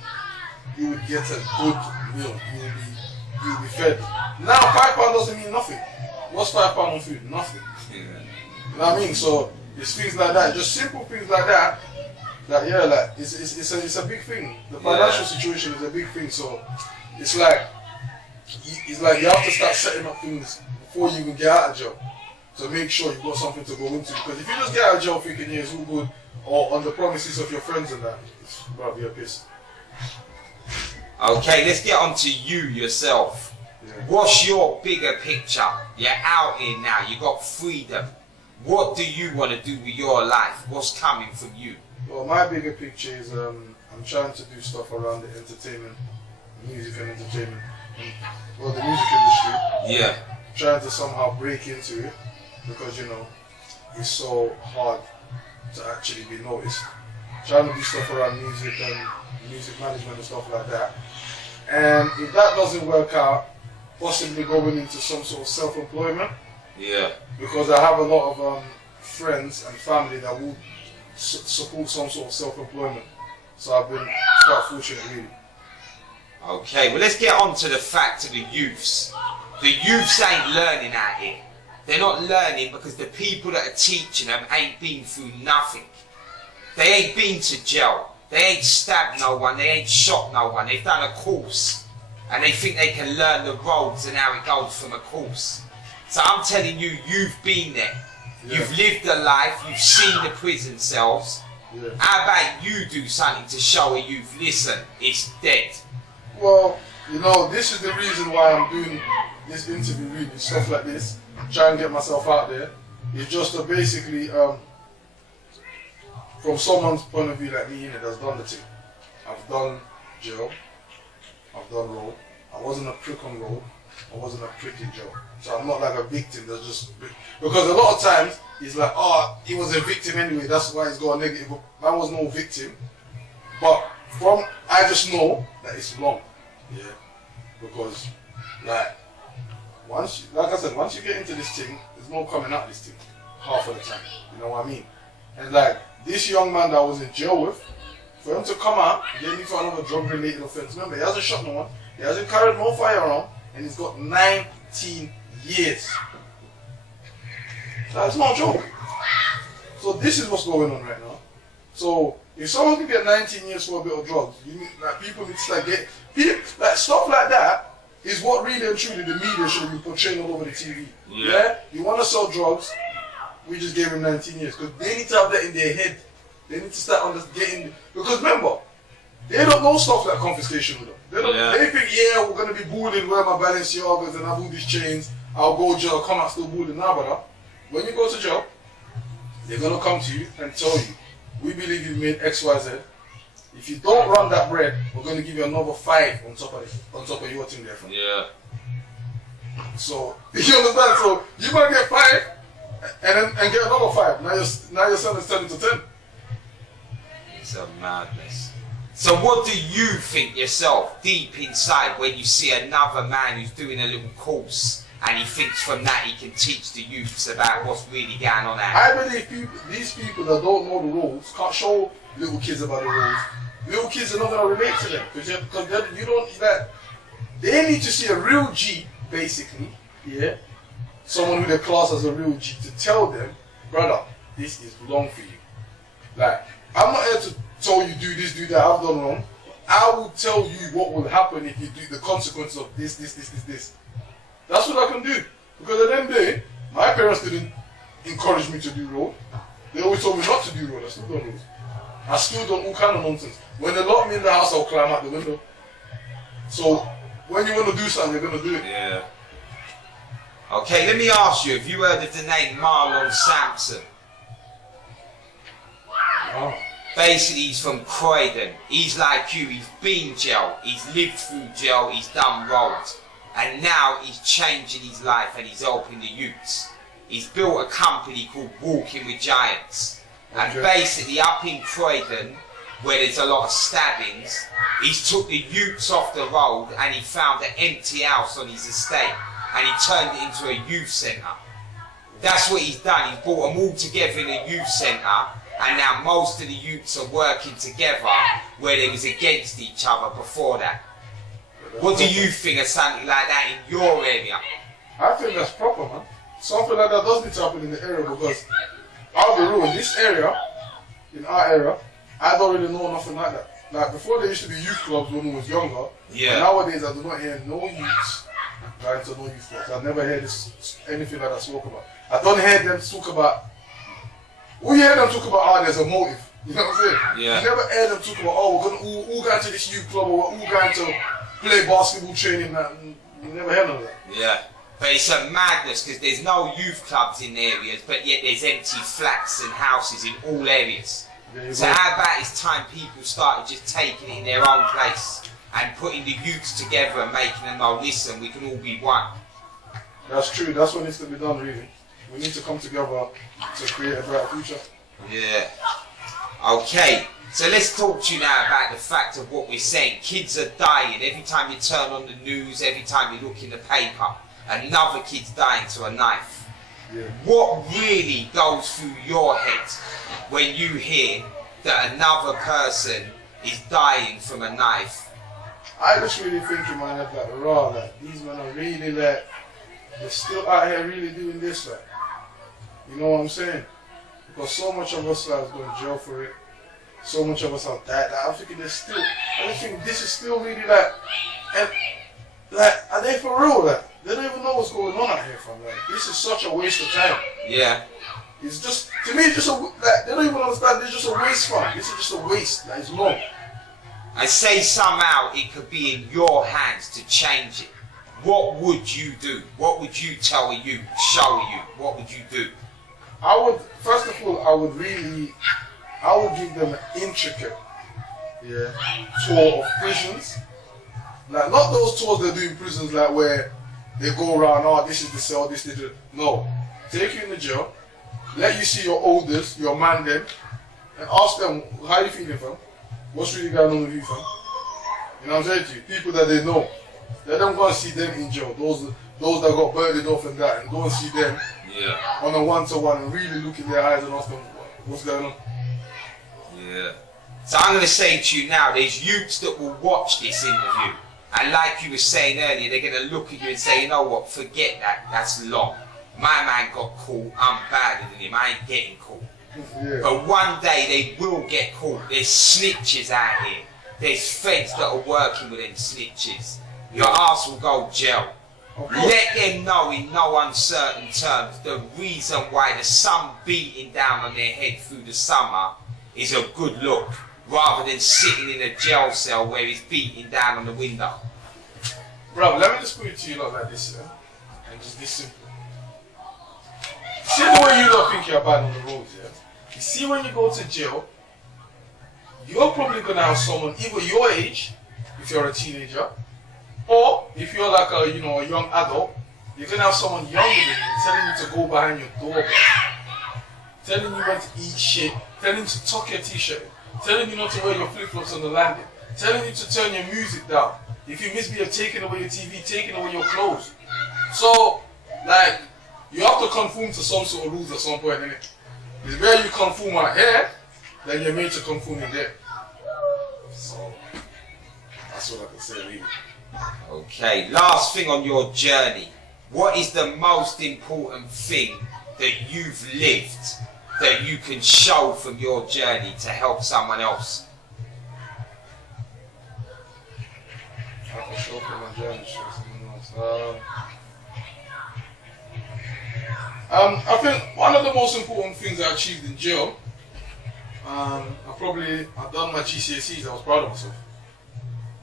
you would get a good meal. You would be fed. Now £5 doesn't mean nothing. What's £5 on food? Nothing. You know what I mean? So it's things like that, just simple things like that. That yeah, like it's a big thing. The financial situation is a big thing. So it's like you have to start setting up things before you even get out of jail. So make sure you've got something to go into. Because if you just get out of jail thinking yeah, it's all good, or on the promises of your friends and that, it's about to be a piss. Okay, let's get on to you yourself. Yeah. What's your bigger picture? You're out here now, you got freedom. What do you want to do with your life? What's coming from you? Well, my bigger picture is I'm trying to do stuff around the entertainment, music and entertainment. Well, the music industry. Yeah. Trying to somehow break into it because, you know, it's so hard to actually be noticed. Trying to do stuff around music and music management and stuff like that. And if that doesn't work out, possibly going into some sort of self-employment. Yeah. Because I have a lot of friends and family that will support some sort of self-employment. So I've been quite fortunate, really. Okay, well let's get on to the fact of the youths. The youths ain't learning out here. They're not learning because the people that are teaching them ain't been through nothing. They ain't been to jail. They ain't stabbed no one. They ain't shot no one. They've done a course. And they think they can learn the roads and how it goes from a course. So I'm telling you, you've been there. Yeah. You've lived a life. You've seen the prison cells. Yeah. How about you do something to show a youth, listen, it's dead. Well, you know, this is the reason why I'm doing this interview, really, stuff like this. Try and get myself out there. It's just to basically, from someone's point of view like me, that's done the thing. I've done jail. I've done road. I wasn't a prick on road. I wasn't a prick in jail. So I'm not like a victim that's just... Because a lot of times, it's like, oh, he was a victim anyway, that's why he's got a negative. I was no victim. But I just know that it's wrong. Yeah. Because, like I said, once you get into this thing, there's no coming out of this thing. Half of the time. You know what I mean? And like, this young man that I was in jail with, for him to come out, get me for another drug-related offense. Remember, he hasn't shot no one, he hasn't carried no firearm, and he's got 19 years. That's no joke. So this is what's going on right now. So if someone can get 19 years for a bit of drugs, like people need to start getting like stuff like that is what really and truly the media should be portraying all over the TV. Yeah? You want to sell drugs, we just gave him 19 years because they need to have that in their head. They need to start getting, because remember, they don't know stuff like confiscation with them. They think, yeah, we're going to be balling, wear my Balenciagas and have all these chains, I'll go to jail, come out still balling. Nah, brother. When you go to jail, they're going to come to you and tell you, we believe you've made X, Y, Z. If you don't run that bread, we're going to give you another 5 on top of your thing there. From. Yeah. So, you understand? So, you're going to get 5 and get another 5. Now your son is turning to 10. It's a madness. So what do you think yourself, deep inside, when you see another man who's doing a little course and he thinks from that he can teach the youths about what's really going on out there? I believe these people that don't know the rules can't show little kids about the rules. Little kids are not going to relate to them because you don't, like, they need to see a real G, basically, yeah? Someone who they class as a real G to tell them, brother, this is wrong for you. Like, I'm not here to tell you do this, do that, I've done wrong. I will tell you what will happen if you do the consequences of this. That's what I can do. Because at the end of the day, my parents didn't encourage me to do road. They always told me not to do road. I still don't road. I still done all kind of nonsense. When they lock me in the house, I'll climb out the window. So when you want to do something, you're gonna do it. Yeah. Okay, let me ask you, have you heard of the name Marlon Sampson? Oh. Basically, he's from Croydon. He's like you, he's been jail, he's lived through jail, he's done roads. And now he's changing his life and he's helping the youths. He's built a company called Walking with Giants. And basically up in Croydon, where there's a lot of stabbings, he's took the youths off the road and he found an empty house on his estate and he turned it into a youth centre. That's what he's done. He's brought them all together in a youth centre, and now most of the youths are working together where they was against each other before that. What do you think of something like that in your area? I think that's proper, man. Something like that does need to happen in the area, because I'll be real, in this area, in our area, I don't really know nothing like that. Like before, there used to be youth clubs when we was younger. Yeah. But nowadays, I do not hear no youths going to no youth clubs. I never heard anything like that spoken about. I don't hear them talk about. We hear them talk about, there's a motive. You know what I'm saying? Yeah. You never hear them talk about, we're gonna all going to this youth club, or we're all going to play basketball training. You never heard of that. Yeah. But it's a madness because there's no youth clubs in areas, but yet there's empty flats and houses in all areas. So how about it's time people started just taking it in their own place and putting the youths together and making them know, listen, we can all be one. That's true. That's what needs to be done, really. We need to come together to create a brighter future. Yeah. Okay. So let's talk to you now about the fact of what we're saying. Kids are dying. Every time you turn on the news, every time you look in the paper, another kid's dying to a knife. Yeah. What really goes through your head when you hear that another person is dying from a knife? I just really think in my head like, raw, like, these men are really like, they're still out here really doing this, like, you know what I'm saying? Because so much of us have gone to jail for it, so much of us have died. Like, I'm thinking they're still, I think this is still really like, and like, are they for real? Like, they don't even know what's going on out here, fam. Like, this is such a waste of time. Yeah. It's just, to me, it's just a, like, they don't even understand, it's just a waste, fam. This is just a waste, like, it's long. I say somehow it could be in your hands to change it. What would you do? What would you tell you, show you? What would you do? I would, first of all, I would give them an intricate tour of prisons. Like, not those tours they do in prisons, like where they go around, this is the cell, this is the... No. Take you in the jail, let you see your elders, your man them, and ask them, how you feeling, fam? What's really going on with you, fam? You know what I'm saying to you? People that they know. Let them go and see them in jail. Those that got burned off and that, and go and see them on a one-to-one and really look in their eyes and ask them, what's going on? Yeah. So I'm going to say to you now, there's youths that will watch this interview. And like you were saying earlier, they're going to look at you and say, you know what, forget that, that's long. My man got caught, I'm badder than him, I ain't getting caught. Yeah. But one day they will get caught. There's snitches out here. There's feds that are working with them snitches. Your ass will go jail. Let them know in no uncertain terms the reason why the sun beating down on their head through the summer is a good look, rather than sitting in a jail cell where it's beating down on the window. Bro, let me just put it to you like this, and just this simple. See the way you lot think you're bad on the roads, yeah? You see, when you go to jail, you're probably gonna have someone either your age, if you're a teenager, or if you're like a young adult, you're gonna have someone younger than you telling you to go behind your door, telling you when to eat shit, telling you to tuck your t-shirt, telling you not to wear your flip-flops on the landing, telling you to turn your music down. If you misbehave, taking away your TV, taking away your clothes. So, like, you have to conform to some sort of rules at some point, innit? It's where you conform out here, then you're made to conform in there. So, that's what I can say, really. Okay, last thing on your journey. What is the most important thing that you've lived that you can show from your journey to help someone else? I can show from my journey, show someone else. I think one of the most important things I achieved in jail, I done my GCSEs. I was proud of myself.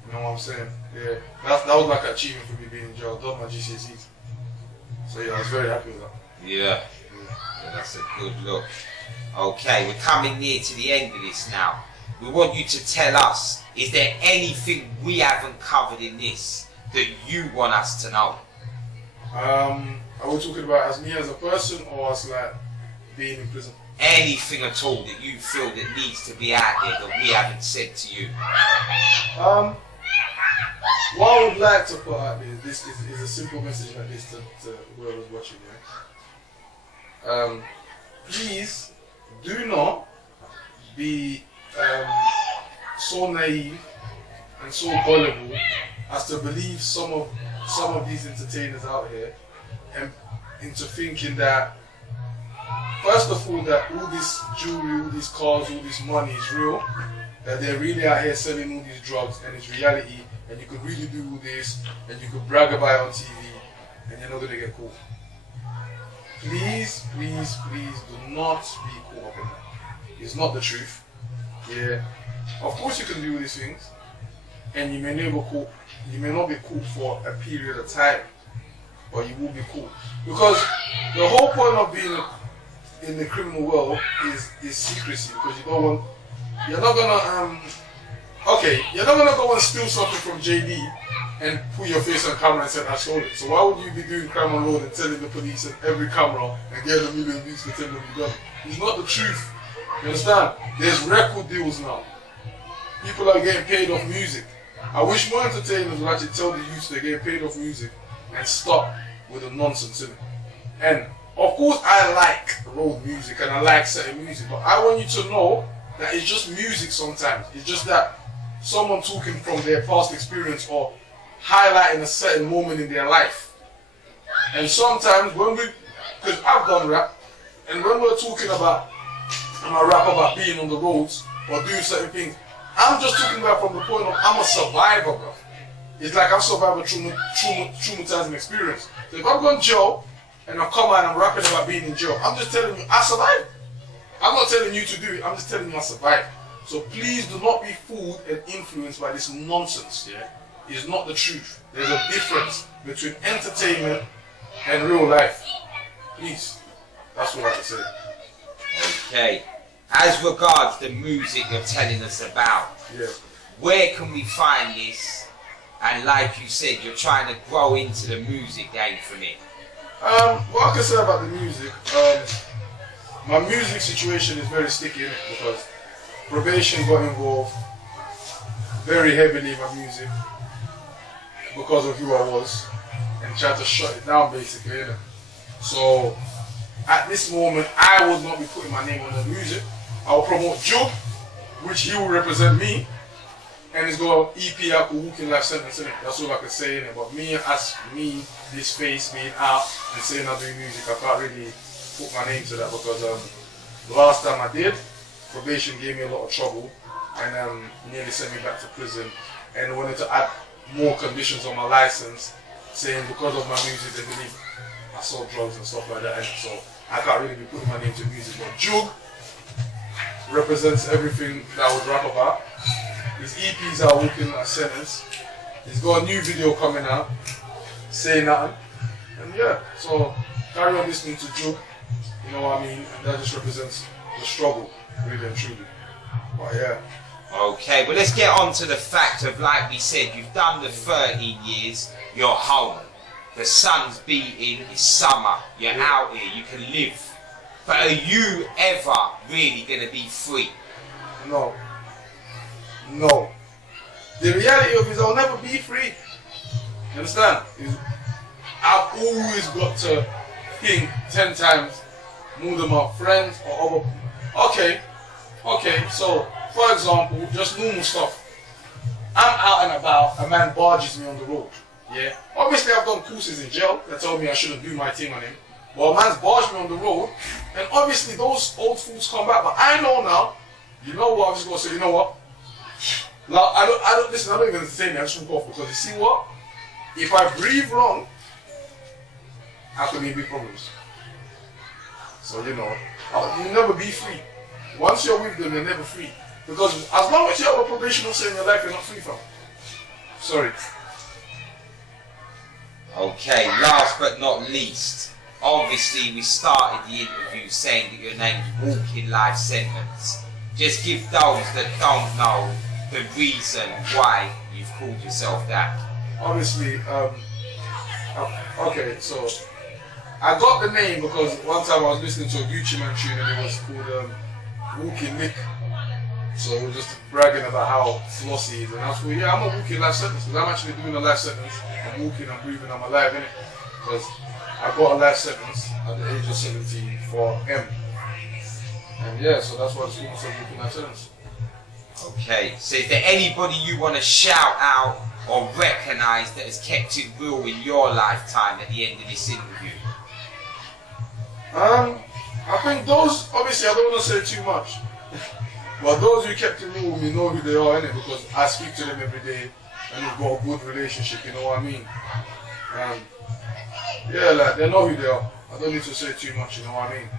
You know what I'm saying? Yeah, that was like an achievement for me being in jail. I done my GCSEs. So yeah, I was very happy with that. Yeah, that's a good look. Okay, we're coming near to the end of this now. We want you to tell us, is there anything we haven't covered in this that you want us to know? Are we talking about as me as a person or as like being in prison? Anything at all that you feel that needs to be out there that we haven't said to you? What I would like to put out there is a simple message like this to whoever's watching. Yeah? Please do not be so naive and so gullible as to believe some of these entertainers out here and into thinking that, first of all, that all this jewelry, all these cars, all this money is real, that they're really out here selling all these drugs and it's reality, and you could really do all this and you could brag about it on TV and you're not going to get caught. Please, please, please do not be caught up in that. It's not the truth. Yeah. Of course you can do these things and you may not be caught for a period of time, but you will be caught. Because the whole point of being in the criminal world is secrecy, because you're not gonna go and steal something from JD and put your face on camera and say I stole it. So why would you be doing crime on road and telling the police and every camera and getting a million views to tell them you done it? It's not the truth. You understand? There's record deals now. People are getting paid off music. I wish more entertainers would actually tell the youth they're getting paid off music and stop with the nonsense in it. And of course I like road music and I like certain music, but I want you to know that it's just music sometimes. It's just that someone talking from their past experience or highlighting a certain moment in their life. And sometimes because I've done rap, and when we're talking about, and I rap about being on the roads or doing certain things, I'm just talking about from the point of I'm a survivor, bro. It's like I've survived a traumatizing experience. So if I'm going to jail and I come out and I'm rapping about being in jail, I'm just telling you I survived. I'm not telling you to do it, I'm just telling you I survived. So please do not be fooled and influenced by this nonsense, yeah? It's not the truth. There's a difference between entertainment and real life. Please. That's what I have to say. Okay. As regards the music you're telling us about, yeah, where can we find this? And like you said, you're trying to grow into the music game for me. What I can say about the music, my music situation is very sticky in it because Probation got involved very heavily in my music because of who I was and tried to shut it down basically, innit? So at this moment I would not be putting my name on the music. I will promote Juggs, which he will represent me, and it's got an EP out called Walking Life Sentence in it. That's all I can say in it. But me, as me, this face being out and saying I'm doing music, I can't really put my name to that because the last time I did, Probation gave me a lot of trouble and nearly sent me back to prison and wanted to add more conditions on my license, saying because of my music they believe I sold drugs and stuff like that. And so I can't really be putting my name to music. But Juggs represents everything that I would rap about. His EPs are Walking Life Sentence. He's got a new video coming out, Say Nothing. And yeah, so carry on listening to Juggs, you know what I mean? And that just represents the struggle, really and truly. But yeah. Okay, well let's get on to the fact of, like we said, you've done the 13 years, you're home. The sun's beating, it's summer, you're out here, you can live. But are you ever really going to be free? No. No. The reality of it is I'll never be free. You understand? I've always got to think 10 times more than my friends or other people. Okay, so for example, just normal stuff. I'm out and about, a man barges me on the road. Yeah. Obviously I've done courses in jail that told me I shouldn't do my thing on him. But a man's barged me on the road, and obviously those old fools come back. But I know now, you know what, I'm just gonna say, you know what? Like, I don't listen, I don't even entertain it, I just walk off because you see what? If I breathe wrong, I could make big problems. So you know, you'll never be free. once you're with them, you're never free. Because as long as you have a probation officer in your life, you're not free from. Sorry. Okay, last but not least, obviously we started the interview saying that your name's Walking Life Sentence. Just give those that don't know the reason why you've called yourself that. Obviously, okay, so I got the name because one time I was listening to a Gucci Man tune and it was called Walking Nick. So we were just bragging about how flossy he is, and I was like, yeah, I'm a walking life sentence because I'm actually doing a life sentence. I'm walking, I'm breathing, I'm alive, innit? Because I got a life sentence at the age of 17 for M. And yeah, so that's why it's called myself walking life sentence. Okay, so is there anybody you want to shout out or recognise that has kept it real in your lifetime at the end of this interview? I think those, obviously I don't want to say too much. But those who kept it real with me know who they are, innit? Because I speak to them every day and we've got a good relationship, you know what I mean? Yeah, like, they know who they are. I don't need to say too much, you know what I mean?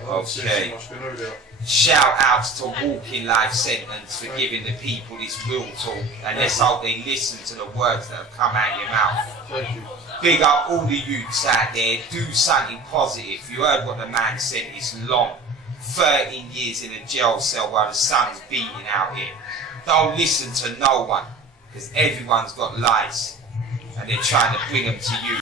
I don't need to say too much, they know who they are. Shout outs to Walking Life Sentence for giving the people this real talk, and let's hope they listen to the words that have come out your mouth. Thank you. Big up all the youths out there, do something positive. You heard what the man said, it's long. 13 years in a jail cell while the sun's beating out here. Don't listen to no one, because everyone's got lies and they're trying to bring them to you.